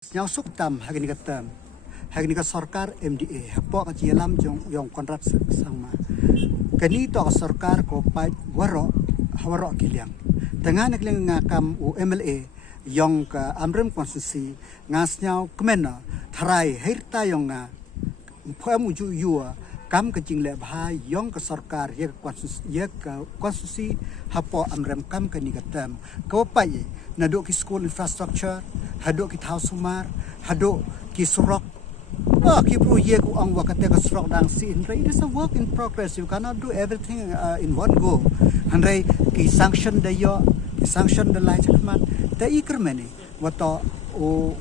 Nyau suk tam hari ni ka sarkar MDA hapok ka jelam yang kontrak sama kani to sarkar ko pai waro kiliang tengah nak ngakam UMLA yang ka amrem konstitusi ngas nyau kemena tharai hirta yang nga phamu ju yua kam ka jingle bhai yang ka sarkar ye konstitusi hapo amrem kam kani ka tam ko pai naduk ki school infrastructure haduk ki thau sumar haduk ki surok ki projek ku ang wakate ka surok dang si it is a work in progress. You cannot do everything in one go handai ki sanction da yo ki sanction da lai chakman ta ikrmeni wato o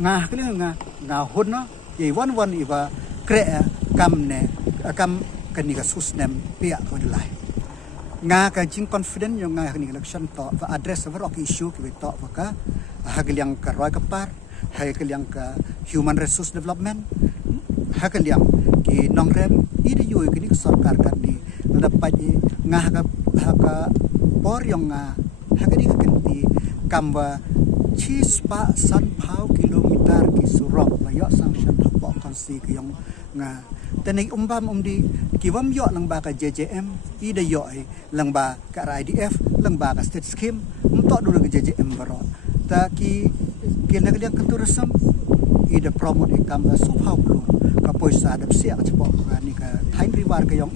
nga kle nga hodna ye one iwa kre kam kani ka susnem pia ko dilai nga ka jing confident yung nga ni election to va address over ok issue ki to ka hagiliang ka roi kapar hagiliang ka human resource development hagiliang ki nongrem ide yu ki ni sarkar kan ni dapat nga ka por yung nga hagili ka kanti kamba chispa san phau kilometer ki surok bayo sanction po konsi ki yung nga tanay umdi kiwam yo lang ba ka JJM ida yo ay lang ba ka IDF lang ba ka state scheme unto dulu ka JJM baro ta ki kinagaliang ka tourism ida promote ikam subhaw lo ka poisa adap siya ka chpo ka ni ka time reward ka yung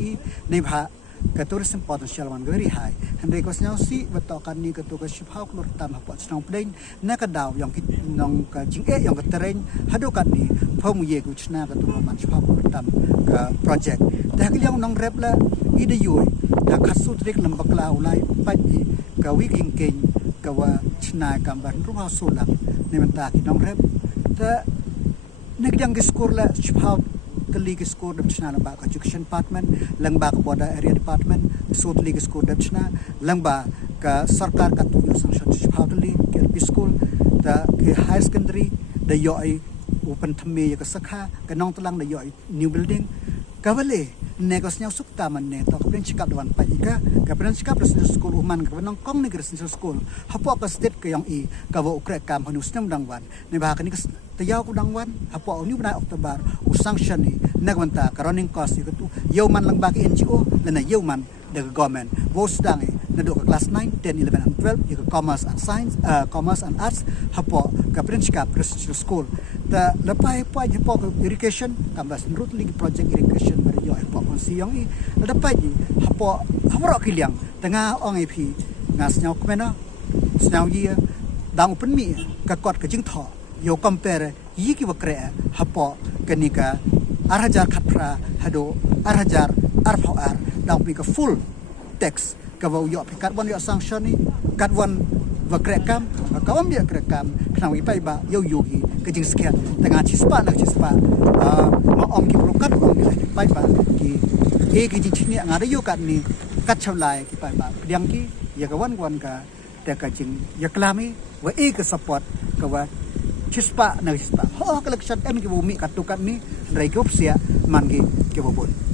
nei bha ka tourism potential one very high handai ko snya si beto kan ni ka to ka subhaw lo tam ha pot snong plain na ka daw yung nong ka jing yung ka terrain hado kan ni phom ye ku chna ka to man subhaw lo tam ka project dah yang nong rep la ida yu da khasu trik lam bakla ulai pai ka wiking king ka wa chna ka ban ru ha sulang ni menta ki nong rep ta nagdang ki score la subhaw kali ki score dap chna la ba ka education department lang ba ka border area department so tli ki score dap chna lang ba ka sarkar ka tu sanction subhaw tli ki school ta ki high secondary da yo ai open thame ka sakha ka nong tlang da yo new building kawale negosnya suk taman ne to kapren chikap dewan pa ika kapren chikap residential school uman ka nong kong ni residential school hapo ka state ka yang i ka wo ukre kam hanu snem dangwan ne ba ka ni tayaw ko dangwan hapo ni bna oktober u sanction ni nagwanta ka running cost ika tu yow man lang ba ki NGO na yow man the government wo sedang na do ka class 9 10 11 and 12 ika commerce and science commerce and arts hapo kapren chikap residential school ta lepai pa je po irrigation kambas root league project irrigation bari yo po konsi yang i dapat ji hapo hawro kiliang tengah ong ip ngas nyau kmena snyau ji dang pen mi ka kot ka jing tho yo compare yi ki wakre hapo kanika arhajar khatra hado arhajar arfar dang pi ka full tax ka wo yo pi carbon yo sanction ni carbon wakre kam kawam dia krekam kenang wi pai ba yo yogi ke jing sekian tengah cispa ma om ki prokat om ki pai ba ki ki jing chini ngada yo kat ni kat chalai ki pai ba diang ki ya kawan ka te ka jing ya klami wa ke support ka wa cispa ho collection em ki bumi kat tukat ni rai gop sia man ki bobon